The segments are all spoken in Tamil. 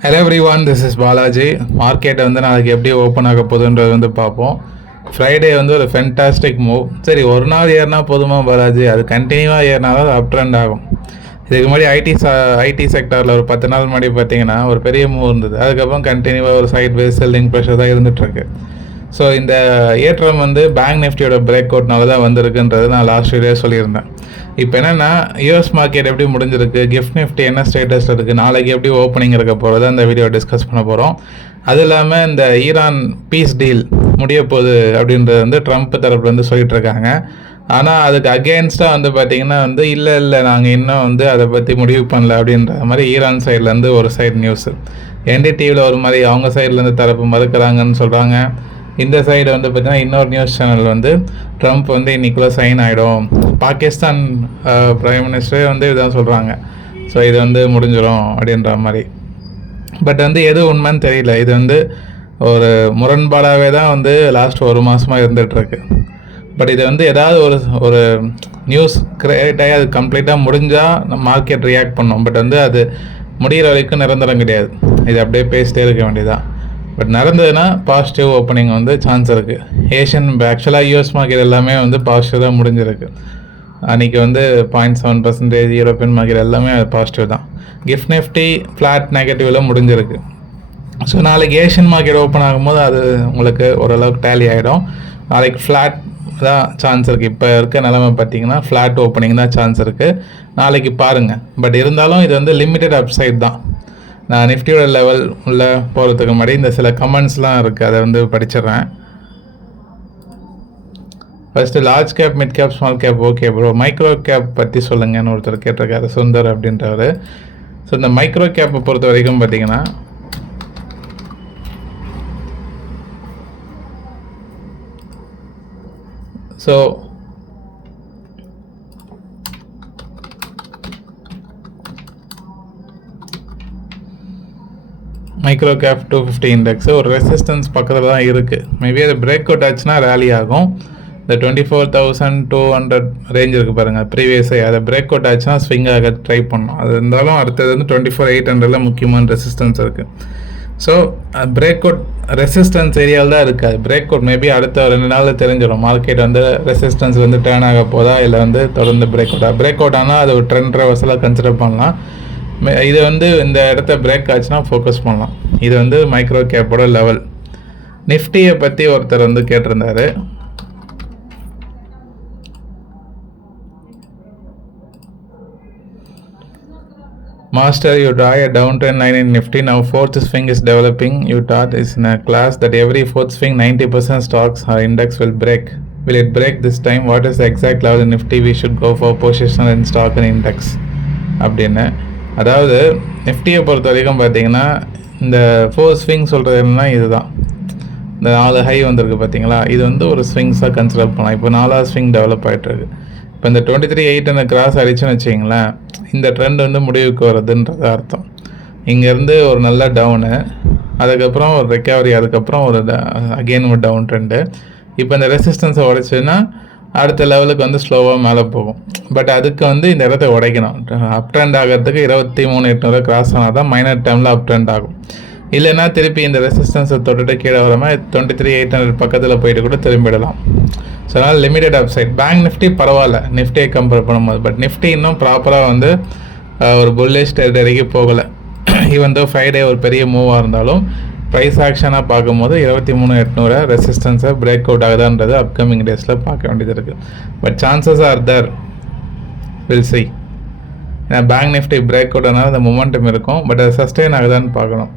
Hello every one, this is Balaji. மார்க்கெட்டை நாளைக்கு எப்படி ஓப்பன் ஆக போகுதுன்றது பார்ப்போம். ஃப்ரைடே ஒரு ஃபென்டாஸ்டிக் மூவ். சரி, ஒரு நாள் ஏறினா போதுமா பாலாஜி? அது கண்டினியூவாக ஏறினாலும் அது அப் ட்ரெண்ட் ஆகும். இதுக்கு முன்னாடி ஐடி செக்டாரில் ஒரு 10 நாள் முன்னாடி பார்த்தீங்கன்னா ஒரு பெரிய மூவ் இருந்தது. அதுக்கப்புறம் கண்டினியூவாக ஒரு சைட் வேஸ் செல்லிங் ப்ரெஷர் தான் இருந்துகிட்ருக்கு. ஸோ இந்த ஏற்றம் பேங்க் நிஃப்டியோட பிரேக் அவுட்னால தான் வந்திருக்குன்றது நான் லாஸ்ட் வீடியோ சொல்லியிருந்தேன். இப்போ என்னென்னா, யூஎஸ் மார்க்கெட் எப்படி முடிஞ்சிருக்கு, கிஃப்ட் நிஃப்டி என்ன ஸ்டேட்டஸில் இருக்குது, நாளைக்கு எப்படி ஓப்பனிங் இருக்க போகிறது அந்த வீடியோ டிஸ்கஸ் பண்ண போகிறோம். அது இல்லாமல் இந்த ஈரான் பீஸ் டீல் முடிய போகுது அப்படின்றது ட்ரம்ப் தரப்புலேருந்து சொல்லிட்டு இருக்காங்க. ஆனால் அதுக்கு அகெயின்ஸ்டாக பார்த்தீங்கன்னா இல்லை நாங்கள் இன்னும் அதை பற்றி முடிவு பண்ணல அப்படின்ற மாதிரி ஈரான் சைட்லேருந்து ஒரு சைடு நியூஸ், என்டிடிவியில் ஒரு மாதிரி அவங்க சைட்லேருந்து தரப்பு மறுக்கிறாங்கன்னு சொல்கிறாங்க. இந்த சைடு பார்த்தீங்கன்னா இன்னொரு நியூஸ் சேனல் ட்ரம்ப் இன்றைக்குள்ளே சைன் ஆகிடும், பாகிஸ்தான் பிரைம் மினிஸ்டரே இதான் சொல்கிறாங்க. ஸோ இது முடிஞ்சிடும் அப்படின்ற மாதிரி. பட் எது உண்மைன்னு தெரியல. இது ஒரு முரண்பாடாகவே தான் லாஸ்ட் ஒரு மாதமாக இருந்துகிட்ருக்கு. பட் இது ஏதாவது ஒரு நியூஸ் கிரியேட் ஆகி அது கம்ப்ளீட்டாக முடிஞ்சால் மார்க்கெட் ரியாக்ட் பண்ணோம். பட் அது முடிகிற வரைக்கும் நிரந்தரம் கிடையாது. இது அப்படியே பேசிட்டே இருக்க வேண்டியதான். பட் நடந்ததுன்னா பாசிட்டிவ் ஓப்பனிங் சான்ஸ் இருக்குது. ஏஷியன் ஆக்சுவலாக யூஎஸ் மார்க்கெட் எல்லாமே பாசிட்டிவ் தான் முடிஞ்சிருக்கு. அன்றைக்கி 0.7% யூரோப்பியன் மார்க்கெட் எல்லாமே பாசிட்டிவ் தான். கிஃப்ட் நிஃப்டி ஃப்ளாட் நெகட்டிவில் முடிஞ்சிருக்கு. ஸோ நாளைக்கு ஏஷியன் மார்க்கெட் ஓப்பன் ஆகும்போது அது உங்களுக்கு ஓரளவுக்கு டேலி ஆகிடும். நாளைக்கு ஃப்ளாட் தான் சான்ஸ் இருக்குது. இப்போ இருக்க நிலைமை பார்த்திங்கன்னா ஃப்ளாட் ஓப்பனிங் தான் சான்ஸ் இருக்குது. நாளைக்கு பாருங்கள். பட் இருந்தாலும் இது லிமிட்டட் அப்சைட் தான். நான் நிஃப்டியோட லெவல் உள்ளே போகிறதுக்கு முன்னாடி இந்த சில கமெண்ட்ஸ்லாம் இருக்குது, அதை படிச்சிடுறேன். First large cap, mid cap, small cap okay bro, micro cap பற்றி சொல்லுங்கன்னு ஒருத்தர் கேட்டிருக்காரு, சுந்தர் அப்படின்றவர். ஸோ இந்த மைக்ரோ கேப்பை பொறுத்த வரைக்கும் பார்த்தீங்கன்னா ஸோ மைக்ரோ கேப் 250 இண்டெக்ஸு ஒரு ரெசிஸ்டன்ஸ் பக்கத்தில் தான் இருக்குது. மேபி அது பிரேக் அவுட் ஆச்சுன்னா ரேலி ஆகும். இந்த 24,200 ரேஞ்ச் இருக்குது பாருங்கள், ப்ரீவியஸே அதை பிரேக் அவுட் ஆச்சுன்னா ஸ்விங் ஆக ட்ரை பண்ணோம். அது இருந்தாலும் அடுத்தது 24,800 முக்கியமான ரெசிஸ்டன்ஸ் இருக்குது. ஸோ பிரேக் அவுட் ரெசிஸ்டன்ஸ் ஏரியாவில் தான் இருக்காது. பிரேக் அவுட் மேபி அடுத்த 2 நாளில் தெரிஞ்சிடும். மார்க்கெட் ரெசிஸ்டன்ஸ் டேர்ன் ஆக போதா இல்லை தொடர்ந்து பிரேக் அவுட் ஆனால் அது ஒரு ட்ரெண்ட் ரிவர்சலாக கன்சிடர் பண்ணலாம். இது இந்த இடத்த பிரேக் ஆச்சுன்னா ஃபோக்கஸ் பண்ணலாம். இது மைக்ரோ கேப்போட லெவல். நிஃப்டியை பற்றி ஒருத்தர் கேட்டிருந்தாரு. Master, you draw a downtrend line in Nifty. Now fourth swing is developing. You taught is in a class that every fourth swing 90% stocks or index will break. Will it break this time? What is the exact level in Nifty we should go for positional in stock and index? அப்படின்னு. அதாவது நிஃப்டியை பொறுத்த வரைக்கும் பார்த்தீங்கன்னா இந்த 4 ஸ்விங் சொல்கிறது என்னன்னா இதுதான். இந்த 4 ஹை வந்திருக்கு பார்த்தீங்களா, இது ஒரு ஸ்விங்ஸாக கன்சிடர் பண்ணலாம். இப்போ 4வது ஸ்விங் டெவலப் ஆகிட்டுருக்கு. இப்போ இந்த 23,800 கிராஸ் அடிச்சுன்னு வச்சிங்களேன், இந்த ட்ரெண்ட் முடிவுக்கு வருதுன்றது அர்த்தம். இங்கேருந்து ஒரு நல்ல டவுனு, அதுக்கப்புறம் ஒரு ரெக்கவரி, அதுக்கப்புறம் ஒரு அகெயின் ஒரு டவுன் ட்ரெண்டு. இப்போ இந்த ரெசிஸ்டன்ஸை உடைச்சுன்னா அடுத்த லெவலுக்கு ஸ்லோவாக மேலே போகும். பட் அதுக்கு இந்த இடத்த உடைக்கணும். அப் ட்ரெண்ட் ஆகிறதுக்கு 23,800 கிராஸ் ஆனால் தான் மைனர் டைமில் அப் ட்ரெண்ட் ஆகும். இல்லைன்னா திருப்பி இந்த ரெசிஸ்டன்ஸை தொட்டுட்டு கீழே வராமல் 23,800 பக்கத்தில் போயிட்டு கூட திரும்பிடலாம். ஸோ அதனால் லிமிடெட் அப்சைட். பேங்க் நிஃப்டி பரவாயில்ல நிஃப்டியை கம்பேர் பண்ணும்போது. பட் நிஃப்டி இன்னும் ப்ராப்பராக ஒரு புல்லிஷ் டெரிட்டரிக்கு போகலை. ஈவன் தோ ஃப்ரைடே ஒரு பெரிய மூவாக இருந்தாலும் ப்ரைஸ் ஆக்ஷனாக பார்க்கும்போது 23,800 ரெசிஸ்டன்ஸை பிரேக் அவுட் ஆகுதான்றது அப்கமிங் டேஸில் பார்க்க வேண்டியது இருக்குது. But chances are there, will see. ஏன்னா பேங்க் நிஃப்டி பிரேக் அவுட் ஆனால் அந்த மொமெண்டம் இருக்கும். பட் அது சஸ்டெயின் ஆகுதான்னு பார்க்கணும்.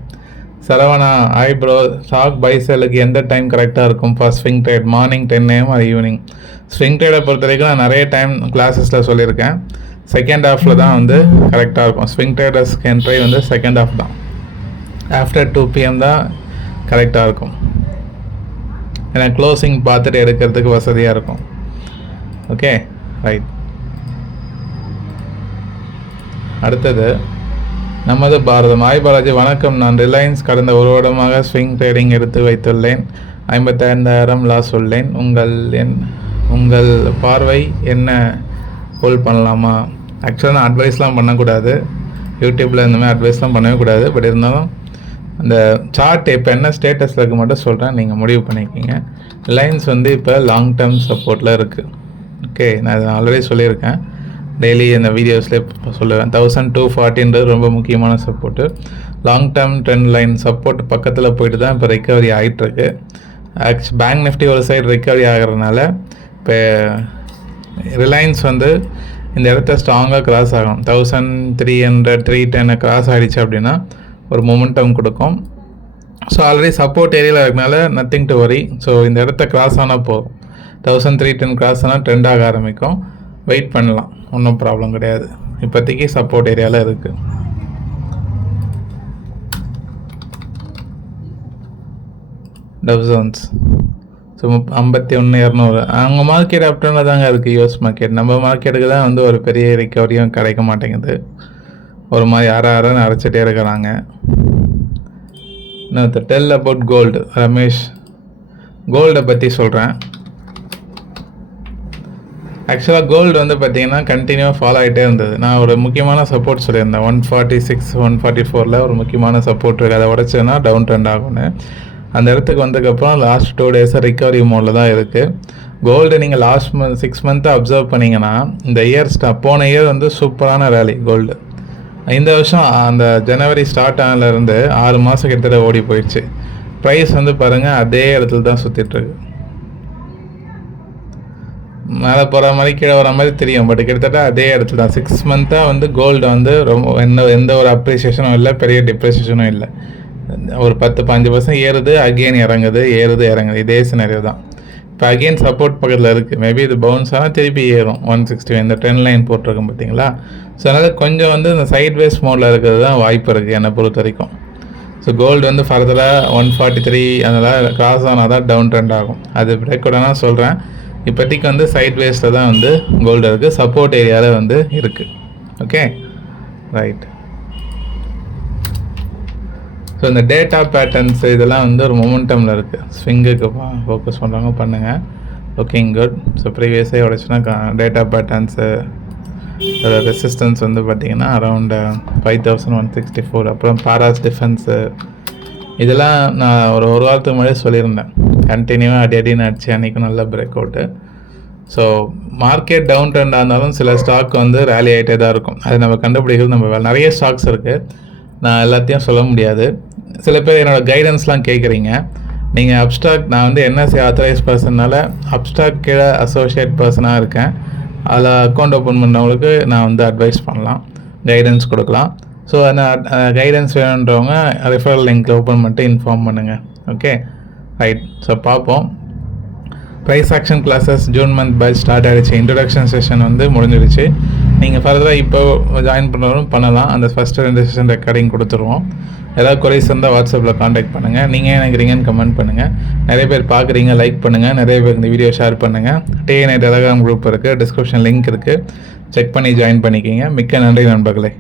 சரவணா, ஐப்ரோ ஸ்டாக் பை செல்லுக்கு எந்த டைம் கரெக்டாக இருக்கும் for swing trade? Morning 10 AM அது ஈவினிங்? ஸ்விங் ட்ரேடை பொறுத்த வரைக்கும் நான் நிறைய டைம் கிளாஸஸில் சொல்லியிருக்கேன். செகண்ட் ஹாஃபில் தான் கரெக்டாக இருக்கும். Swing traders entry second half தான். ஆஃப்டர் 2 PM தான் கரெக்டாக இருக்கும். ஏன்னா க்ளோசிங் பார்த்துட்டு எடுக்கிறதுக்கு வசதியாக இருக்கும். Okay, right. அடுத்தது நமது பாரதம். ஆய் பாலாஜி வணக்கம். நான் ரிலையன்ஸ் கடந்த 1 வருடமாக ஸ்விங் ட்ரேடிங் எடுத்து வைத்துள்ளேன். 55,000 லாஸ் உள்ளேன். உங்கள் பார்வை என்ன? ஹோல்ட் பண்ணலாமா? ஆக்சுவலாக நான் அட்வைஸ்லாம் பண்ணக்கூடாது. யூடியூப்பில் இந்த மாதிரி அட்வைஸ்லாம் பண்ணவே கூடாது. பட் இருந்தாலும் அந்த சார்ட் இப்போ என்ன ஸ்டேட்டஸில் இருக்க மட்டும் சொல்கிறேன், நீங்கள் முடிவு பண்ணிக்கிங்க. ரிலையன்ஸ் வந்து இப்போ லாங் டேர்ம் சப்போர்ட்டில் இருக்குது. ஓகே, நான் அதை ஆல்ரெடி சொல்லியிருக்கேன், டெய்லி இந்த வீடியோஸ்லேயே சொல்லுவேன். 1240 ரொம்ப முக்கியமான support. Long term trend line support பக்கத்தில் போயிட்டு தான் இப்போ ரெக்கவரி ஆகிட்டுருக்கு. பேங்க் நிஃப்டி ஒரு சைடு ரெக்கவரி ஆகிறதுனால இப்போ ரிலையன்ஸ் வந்து இந்த இடத்த ஸ்ட்ராங்காக கிராஸ் ஆகணும். 1300 310 கிராஸ் ஆகிடுச்சு அப்படின்னா ஒரு மொமெண்டம் கொடுக்கும். ஸோ ஆல்ரெடி சப்போர்ட் ஏரியாவில் இருக்கனால நத்திங் டு வரி. ஸோ இந்த இடத்த கிராஸ் ஆனால் போதும். 1310 கிராஸ் ஆனால் ட்ரெண்ட் ஆக ஆரம்பிக்கும். வெயிட் பண்ணலாம், ஒன்றும் ப்ராப்ளம் கிடையாது. இப்போதைக்கு சப்போர்ட் ஏரியாவில் இருக்குது. டவ்சோன்ஸ் ஸோ 51,200 அவங்க மார்க்கெட் அப்டர்னில் தாங்க இருக்குது. யூஎஸ் மார்க்கெட் நம்ம மார்க்கெட்டுக்கு தான் வந்து ஒரு பெரிய ரிக்கவரியும் கிடைக்க மாட்டேங்குது. ஒரு மாதிரி யாரும் அரைச்சிட்டே இருக்கிறாங்க. இன்னொருத்த டெல் அபவுட் கோல்டு. ரமேஷ், கோல்டை பற்றி சொல்கிறேன். ஆக்சுவலாக கோல்டு வந்து பார்த்திங்கன்னா கண்டினியூவாக ஃபாலோ ஆகிட்டே இருந்தது. நான் ஒரு முக்கியமான சப்போர்ட் சொல்லியிருந்தேன், 146 144 ஒரு முக்கியமான சப்போர்ட் இருக்குது. அதை உடச்சேன்னா டவுன் ட்ரெண்ட் ஆகும்னு. அந்த இடத்துக்கு வந்ததுக்கப்புறம் லாஸ்ட் 2 டேஸாக ரிக்கவரி மோடில் தான் இருக்குது கோல்டு. நீங்கள் லாஸ்ட் 6 மந்த்தை அப்சர்வ் பண்ணிங்கன்னா இந்த போன இயர் வந்து சூப்பரான ரேலி கோல்டு. இந்த வருஷம் அந்த ஜனவரி ஸ்டார்ட் ஆனதுலேருந்து 6 மாதம் கிட்டத்தட்ட ஓடி போயிடுச்சு. ப்ரைஸ் வந்து பாருங்கள் அதே இடத்துல தான் சுற்றிட்டுருக்கு. மேலே போகிற மாதிரி கீழே வர மாதிரி தெரியும், பட் கிட்டத்தட்ட அதே இடத்துல தான் 6 மந்த்தாக வந்து கோல்டு வந்து ரொம்ப எந்த ஒரு அப்ரிசியேஷனும் இல்லை, பெரிய டிப்ரிசியேஷனும் இல்லை. ஒரு 10-15% ஏறுது, அகெயின் இறங்குது, ஏறுது இறங்குது, இதே சினாரியோ தான். இப்போ அகெயின் சப்போர்ட் பக்கத்தில் இருக்குது. மேபி இது பவுன்ஸ் ஆனால் திருப்பி ஏறும் 160. இந்த ட்ரெண்ட் லைன் போட்டிருக்கோம் பார்த்தீங்களா. ஸோ அதனால் கொஞ்சம் வந்து இந்த சைட்வேஸ் மோடில் இருக்கிறது தான் வாய்ப்பு இருக்குது என்னை பொறுத்த வரைக்கும். ஸோ கோல்டு வந்து ஃபர்தராக 143 அதனால் கிராஸ் ஆனால் தான் டவுன் ட்ரெண்ட் ஆகும். அது பிரேக் உடனே சொல்கிறேன். இப்போதைக்கு வந்து சைட்வேஸில் தான் வந்து கோல்டு இருக்குது, சப்போர்ட் ஏரியாவில் வந்து இருக்குது. Okay, right. ஸோ இந்த டேட்டா பேட்டர்ன்ஸ் இதெல்லாம் வந்து ஒரு மொமெண்டமில் இருக்குது. ஸ்விங்குக்கு ஃபோக்கஸ் பண்ணுறாங்க, பண்ணுங்கள். Looking good. ஸோ ப்ரீவியஸே உடச்சுன்னா டேட்டா பேட்டர்ன்ஸு ரெசிஸ்டன்ஸ் வந்து பார்த்திங்கன்னா அரௌண்ட் 5164. அப்புறம் பாராஸ் டிஃபென்ஸு இதெல்லாம் நான் ஒரு வாரத்துக்கு முன்னாடியே சொல்லியிருந்தேன். கண்டினியூவாக அடின்னு அடிச்சு அன்றைக்கும் நல்ல break out. So market down ட்ரெண்டாக இருந்தாலும் சில ஸ்டாக் வந்து ரேலி ஆகிட்டே தான் இருக்கும். அது நம்ம கண்டுபிடிக்கிறது நம்ம நிறைய ஸ்டாக்ஸ் இருக்குது, நான் எல்லாத்தையும் சொல்ல முடியாது. சில பேர் என்னோடய கைடன்ஸ்லாம் கேட்குறீங்க. நீங்கள் அப்ஸ்டாக், நான் வந்து என்எஸ்சி ஆத்தரைஸ் பர்சனால் அப்ஸ்டாக் கீழே அசோசியேட் பர்சனாக இருக்கேன். அதில் அக்கௌண்ட் ஓப்பன் பண்ணவங்களுக்கு நான் வந்து அட்வைஸ் பண்ணலாம், கைடன்ஸ் கொடுக்கலாம். ஸோ அந்த கைடன்ஸ் வேணுன்றவங்க ரெஃபரல் லிங்க்கில் ஓப்பன் பண்ணிட்டு இன்ஃபார்ம் பண்ணுங்கள். Okay, right. ஸோ பார்ப்போம். Price action classes June month batch start ஆகிடுச்சு. இன்ட்ரடக்ஷன் செஷன் வந்து முடிஞ்சிடுச்சு. நீங்கள் ஃபர்தராக இப்போ ஜாயின் பண்ணுறவரும் பண்ணலாம். அந்த ஃபஸ்ட்டு 2 செஷன் ரெக்கார்டிங் கொடுத்துருவோம். ஏதாவது குறைஸ் இருந்தால் வாட்ஸ்அப்பில் காண்டாக்ட் பண்ணுங்கள். நீங்கள் நினைக்கிறீங்கன்னு கமெண்ட் பண்ணுங்கள். நிறைய பேர் பார்க்குறீங்க, லைக் பண்ணுங்கள். நிறைய பேர் இந்த வீடியோ ஷேர் பண்ணுங்கள். TNI டெலகிராம் குரூப் இருக்குது, டிஸ்கிரிப்ஷன் லிங்க் இருக்குது, செக் பண்ணி ஜாயின் பண்ணிக்கிங்க. மிக்க நன்றி நண்பர்களே.